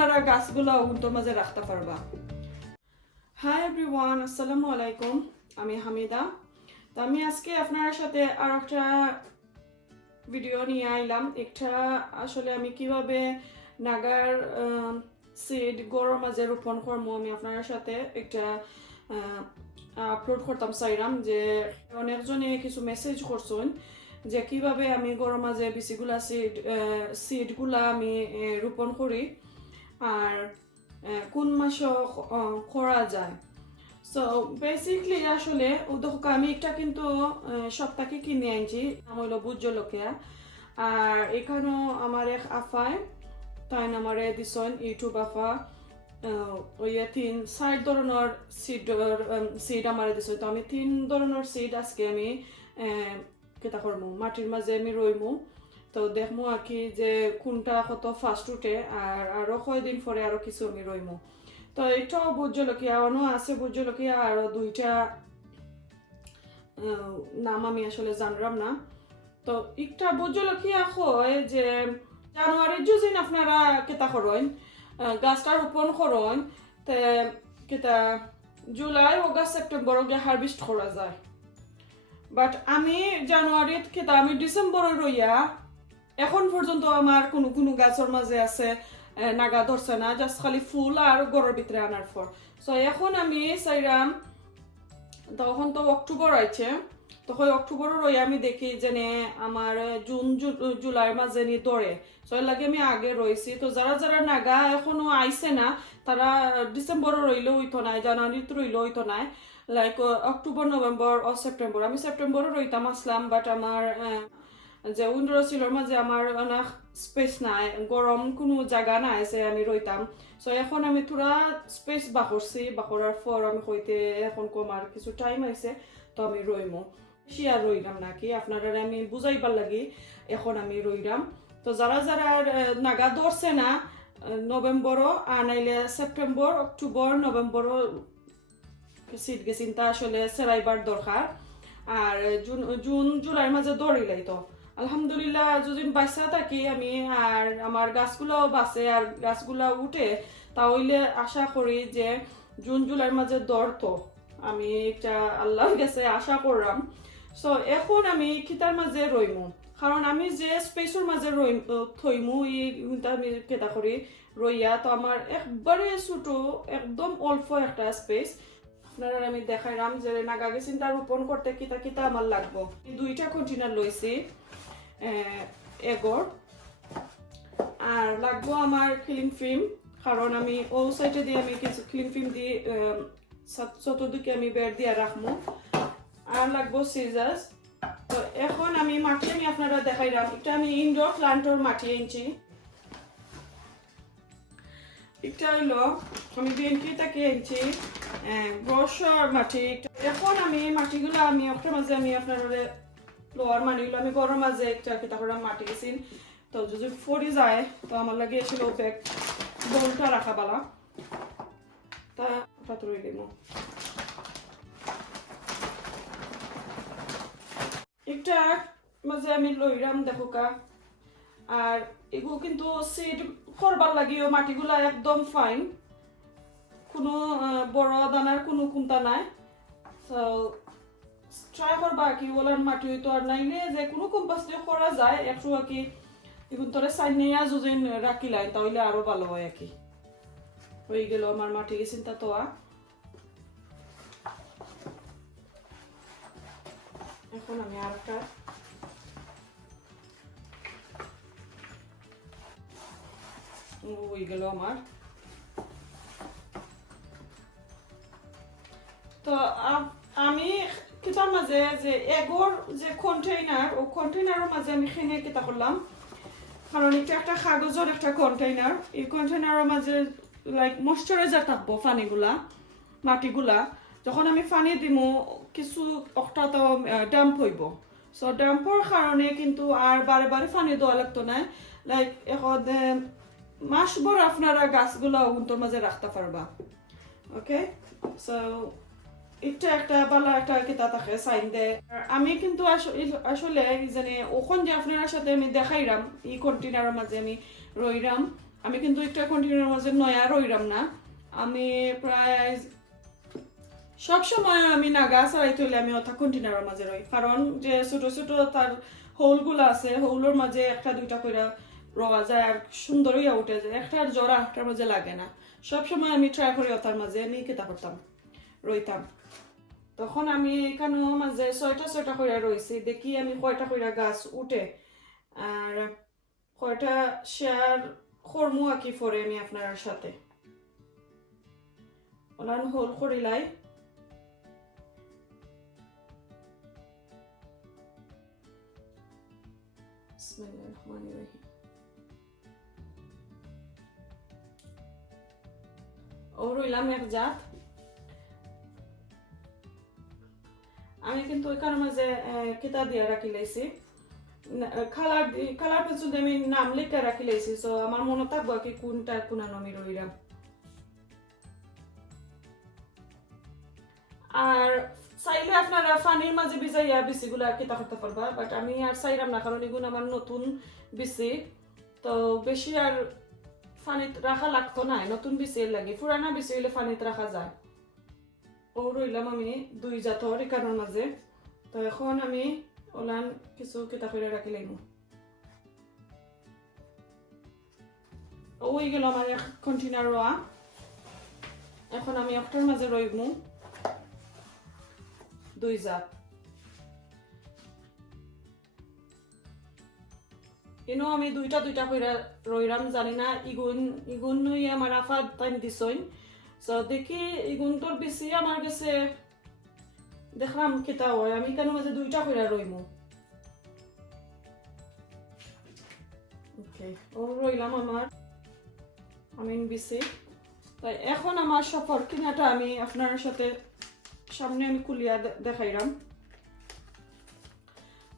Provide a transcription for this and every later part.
আপনারা গাছগুলো উন্টোর মাঝে রাখতে পারবা। হাই এভরিওয়ান, আসসালামু আলাইকুম। আমি হামিদা। তো আমি আজকে আপনার সাথে আর একটা ভিডিও নিয়ে আইলাম। একটা আসলে আমি কিভাবে নাগার সিড গরুর মাঝে রোপণ করবো আমি আপনার সাথে একটা আপলোড করতাম চাইলাম, যে অনেকজনে কিছু মেসেজ করছেন যে কিভাবে আমি গরুর মাঝে বিচিগুলা সিডগুলা আমি রোপণ করি আর কোন মাসে করা যায়। সো বেসিকলি আসলে আমি একটা কিন্তু সপ্তাহে কিনে আনছি, নাম হইল বুজ্জলকিয়া। আর এখানেও আমার এক আফায় তাই আমারে দিছেন ইউটিউব আফা ওই 3-4 ধরনের সিড আমারে দিছে। তো আমি 3 ধরনের সিড আজকে আমি কেটা করবো, মাটির মাঝে আমি রইমু। তো দেখবো আর কি যে কোনটা কত ফার্স্ট উঠে, আর আরো কয়দিন পরে আরো কিছু আমি রইমু। তো এটাও বুজ্জলকিয়া অন্য আছে, বুজ্জলকিয়া আরো 2টা নাম আমি আসলে জানলাম না। তো একটা বুজ্জলকিয়া হয় যে জানুয়ারির যদিন আপনারা কেতা করেন গাছটা রোপণ করেন, তে কেতা জুলাই অগাস্ট সেপ্টেম্বর গিয়ে হারভেস্ট করা যায়। বাট আমি জানুয়ারিত কেতা আমি ডিসেম্বরে রইয়া এখন পর্যন্ত আমার কোনো কোনো গাছের মাঝে আছে নাগা ধরছে না, জাস্ট খালি ফুল আর গড়ের ভিতরে আনার পর। সো এখন আমি চাইলাম, তখন তো অক্টোবর আছে, তখন অক্টোবর রয়ে আমি দেখি যে আমার জুন জুলাইয়ের মাঝে নি ধরে। সো এর লাগে আমি আগে রয়েছি। তো যারা যারা নাগা এখনো আইসে না তারা ডিসেম্বরে রইলেও হইতো নাই, জানুয়ারিতে রইলেও হইতো নাই, লাইক অক্টোবর নভেম্বর ও সেপ্টেম্বর। আমি সেপ্টেম্বরে রইতাম আসলাম, বাট আমার যে উইন্ডোর সিলোর মাঝে আমার অনেক স্পেস নাই, গরম কোনো জায়গা নাই যে আমি রইতাম। সো এখন আমি থোড়া স্পেস বাকরছি, বাকরার পর আমি হইতে এখন কম আর কিছু টাইম আছে, তো আমি রইমু। বেশি আর রইলাম নাকি আপনারা আমি বুঝাইবার লাগি এখন আমি রইলাম। তো যারা যারা নাগা ধরছে না নভেম্বরও আর নাইলে সেপ্টেম্বর অক্টোবর নভেম্বরও সিট গেছিন তা আসলে সেরাইবার দরকার। আর জুন জুলাইয়ের মাঝে দৌড়িলাই তো আলহামদুলিল্লাহ যদি বাঁচা থাকি আমি আর আমার গাছগুলাও বাঁচে আর গাছগুলা উঠে, তাহলে আশা করি যে জুন জুলাইয়ের মাঝে দৌড়তো আমি একটা আল্লাহর কাছে আশা করলাম। সো এখন আমি খিতার মাঝে রইমু, কারণ আমি যে স্পেসের মাঝে থইমু আমি কেটা করি রইয়া, তো আমার একবারে ছোট একদম অল্প একটা স্পেস। আপনারা আমি দেখাইলাম যে নাগা গেছিন তার রোপণ করতে কিতা কিতা আমার লাগবো। 2টা কন্টেনার লইছি এগর, আর লাগবো আমার ক্লিন ফিল্ম, কারণ আমি ও সাইডে দিয়ে আমি কিছু ক্লিন ফিল্ম দিয়ে চতুর্দিকে আমি বের দিয়ে রাখবো। আর লাগবো সিজার্স। তো এখন আমি মাটি আমি আপনারা দেখাইলাম, এটা আমি ইনডোর প্লান্টের মাটি আনছি। এটা হইলো আমি বিএনপি থেকে আনছি ব্রশর মাটি। এখন আমি মাটিগুলো আমি একটা মাঝে আমি আপনার ফ্লোয়ার মাটিগুলো আমি গরম মাঝে একটা কেটা করে মাটি গেছি। তো যদি ফরি যায় তো আমার লাগে ছিল ব্যাগ বলটা রাখা বালা, তা পাথর দিব একটা মাঝে আমি লইরাম দেখোকা। আর এগুলো কিন্তু সিড করবার লাগিও মাটিগুলা একদম ফাইন, কোনো বড় দানার কোনো কুন্তা নাই। সো ট্রাই করবা কি বলার মাটি হইতো আর নাইলে যে কোনো কম্পাস দিয়ে করা যায় একটু আর কি এখন তোরে সাইড নিয়ে যদি রাখিলাই তাহলে আরো ভালো হয় আর কি। হয়ে গেল আমার মাটি গেছেন তা। তো এখন আমি আর একটা হয়ে গেল আমার। তো আমি কিতার মাঝে যে এগোর যে কন্টেইনার ও কন্টেইনারের মাঝে আমি খেনে কিতা করলাম, কারণ এটা একটা কাগজের একটা কন্টেইনার। এই কন্টেইনারের মাঝে লাইক ময়শ্চারাইজার থাকবো পানিগুলা মাটিগুলা। যখন আমি পানি দিমু কিছু একটা তো ডাম্প হইব। সো ডাম্পর কারণে কিন্তু আর বারে বারে পানি দেওয়া লাগতো না, লাইক এখন মাস ভর আপনারা গাছগুলা উন্টোর মাঝে রাখতে পারবা। ওকে, সো এটা একটা ভালো একটা কিতা থাকে সাইন দেয়। আমি কিন্তু আসলে জানি ওখান যে আপনার সাথে আমি দেখাইলাম এই কন্টেনারের মাঝে আমি রইলাম, আমি কিন্তু একটা কন্টেনারের মাঝে নয়া রইলাম না, আমি প্রায় সব সময় আমি না গাছ রাইতে হইলে আমি অর্থাৎ কন্টেনারের মাঝে রই, কারণ যে ছোট ছোট তার হোলগুলো আছে হোলের মাঝে একটা দুইটা করে রওয়া যায় আর সুন্দর হইয়া উঠে যায়, একটার জোড়া একটার মাঝে লাগে না। সব সময় আমি ট্রাই করি ওটার মাঝে আমি কেতা করতাম রইতাম। তখন আমি এখানেও মাঝে ছয়টা করে রয়েছি, দেখি আমি কয়টা করে গাছ উঠে আর কয়টা শেয়ার করমু আঁকি পরে আমি আপনার সাথে ওলান হোল করিলাই। ও রইলাম এক জাত, আমি কিন্তু ওইখানে মাঝে কিতা দিয়া রাখি লাইছি, কালার পর্যন্ত আমি নাম লিখে রাখি লাইছি, তো আমার মনে থাকবো কি কোনটা কোন আমি রইলাম। আর চাইলে আপনারা পানির মাঝে ভিজাইয়া বিচিগুলা কিতা করতে পারবা, বাট আমি আর চাইলাম না, কারণ এগুলো আমার নতুন বিচি, তো বেশি আর পানিত রাখা লাগতো না, নতুন বিচি লাগে, পুরানা বিচি হইলে পানিত রাখা যায়। ও রইলাম আমি দুই জাতর এখানোর মাঝে, তো এখন আমি ওলান কিছু কিতা করে রাখি লাগবো। ওই গেল আমার এক কন্টেনার রোয়া, এখন আমি একটার মাঝে রইবো দুই জাত। ইনো আমি দুইটা করে রইলাম, জানি না ইগুন আমার আফা টাইম দিছইন, সো দেখি ইগুন তোর বেশি আমার কাছে দেখলাম কেটা হয়, আমি কেন মাঝে দুইটা করে রইমু। ওকে, ও রইলাম আমার আমি বেশি। তাই এখন আমার সফর কিনাটা আমি আপনার সাথে সামনে আমি কুলিয়া দেখাইলাম।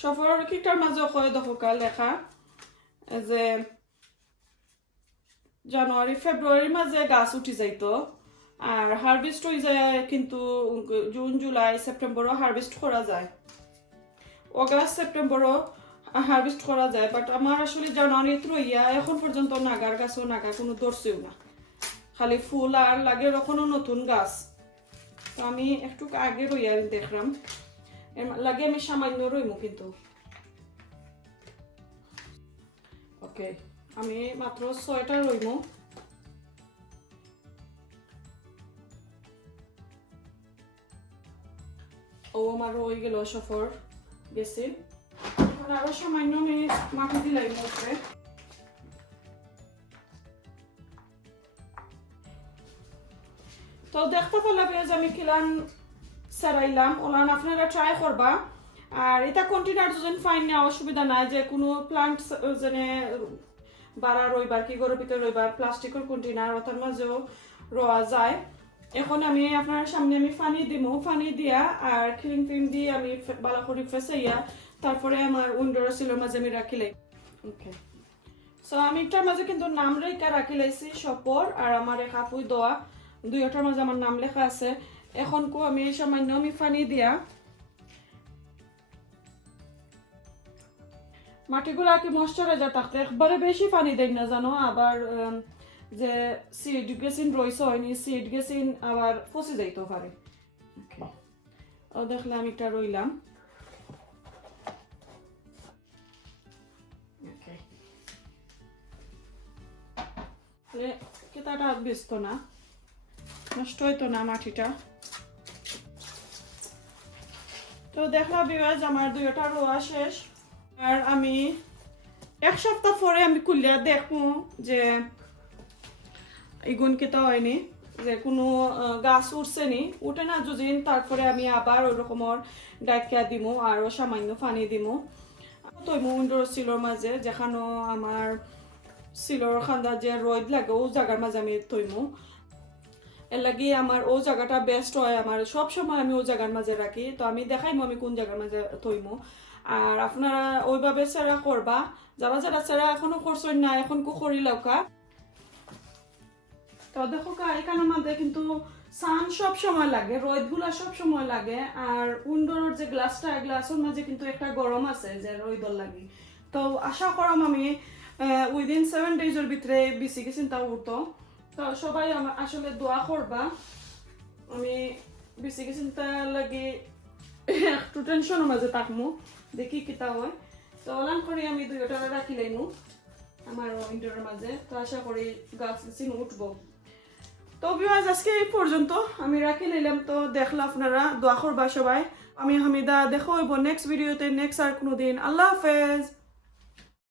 সফর কিটার মাঝে কয় দশকা লেখা যে জানুয়ারি ফেব্রুয়ারির মাঝে গাছ উঠি যাইতো আর হারভেস্ট হয়ে যায়, কিন্তু জুন জুলাই সেপ্টেম্বরও হারভেস্ট করা যায়, অগাস্ট সেপ্টেম্বরও হারভেস্ট করা যায়, বাট আমার আসলে জানুয়ারিতে রইয়া এখন পর্যন্ত নাগার গাছও নাগা কোনো ধরছেও না, খালি ফুল আর লাগে এখনো নতুন গাছ। তো আমি একটু আগে রইয়া দেখলাম, লাগে আমি সামান্য রইমু কিন্তু। ওকে, আমি মাত্র 6টা রইমু। ও আমার হয়ে গেল সফর গেছি, এখন আরো সামান্য আমি মাটি দিলাই মুখে। তো দেখতে পেলাম যে আমি কিলান সারাইলাম, ওলান আপনারা ট্রাই করবা। আর এটা কন্টেনার যদি ফাইন নেওয়া অসুবিধা নাই, যে কোনো প্লান্ট যেনে বাড়া রইবার কি গরুর ভিতরে রইবার প্লাস্টিকের কন্টেনার ওটার মাঝেও রোয়া যায়। এখন আমি আপনার সামনে আমি পানি দিমু, পানি দিয়া আর ক্রিম দিয়ে আমি বালা করে ফেসাইয়া তারপরে আমার উইন্ডোর সিলের মাঝে আমি রাখিলাই। ওকে, সো আমি এটার মাঝে কিন্তু নাম রেখা রাখি লাইছি সপর আর আমার এক আপুই দোয়া, দুইটার মাঝে আমার নাম লেখা আছে। এখন কো আমি সামান্য আমি পানি দিয়া মাটিগুলা কি ময়শ্চারাইজার থাকতে একবারে বেশি পানি দেই না জানো, আবার যে সিড গেছিন রইছে হয়নি, সিড গেছিন আবার ফসে যাইতেও পারে। ও দেখলে আমি এটা রইলাম। কেতাটা ব্যস্ত না, নষ্ট হইতো না মাটিটা। তো দেখলাম বিবাজ আমার দুইটা রোয়া শেষ, আর আমি এক সপ্তাহ পরে আমি খুলিয়া দেখবো যে ইগুন কেতা হয়নি, যে কোনো গাছ উঠছে নি, উঠে না যদি তারপরে আমি আবার ওই রকমের ডাকিয়া দিমু আর সামান্য পানি দিমু। তৈমু উইন্ডোর সিলোর মাঝে, যেখানে আমার সিলোর খান্দা যে রোদ লাগে ও জায়গার মাঝে আমি তৈমু, এর লাগি আমার ও জায়গাটা বেস্ট হয়, আমার সব সময় আমি ও জায়গার মাঝে রাখি। তো আমি দেখাইমু আমি কোন জায়গার মাঝে তৈমু, আর আপনারা ওইভাবে সেরা করবা, যারা যারা সেরা এখনো করছেন না এখন করি লাউকা। তো দেখো এখানে মধ্যে কিন্তু সান সব সময় লাগে, রোদ গুলা সব সময় লাগে, আর উইন্ডোর যে গ্লাসটা গ্লাসের মাঝে কিন্তু একটা গরম আছে যে রোদর লাগে। তো আশা করম আমি উইদিন 7 ডেজের ভিতরে বেশি গেছেন তা উঠতো। তো সবাই আমার আসলে দোয়া করবা, আমি বেশি গেছেন তা লাগে একটু টেনশনের মাঝে থাকমু, দেখি কিতা হয়। তো অলান করে আমি 2টা রাখি লাইমু আমার উইন্ডোরের মাঝে। তো আশা করি গাছ গেছেন উঠবো। তো ভিউয়ার্স আজকে এই পর্যন্ত আমি রাখি নিলাম। তো দেখলা আপনারা, দোয়া করবা সবাই। আমি হামিদা, দেখা হইব নেক্সট ভিডিওতে নেক্সট আর কোনো দিন। আল্লাহ হাফেজ।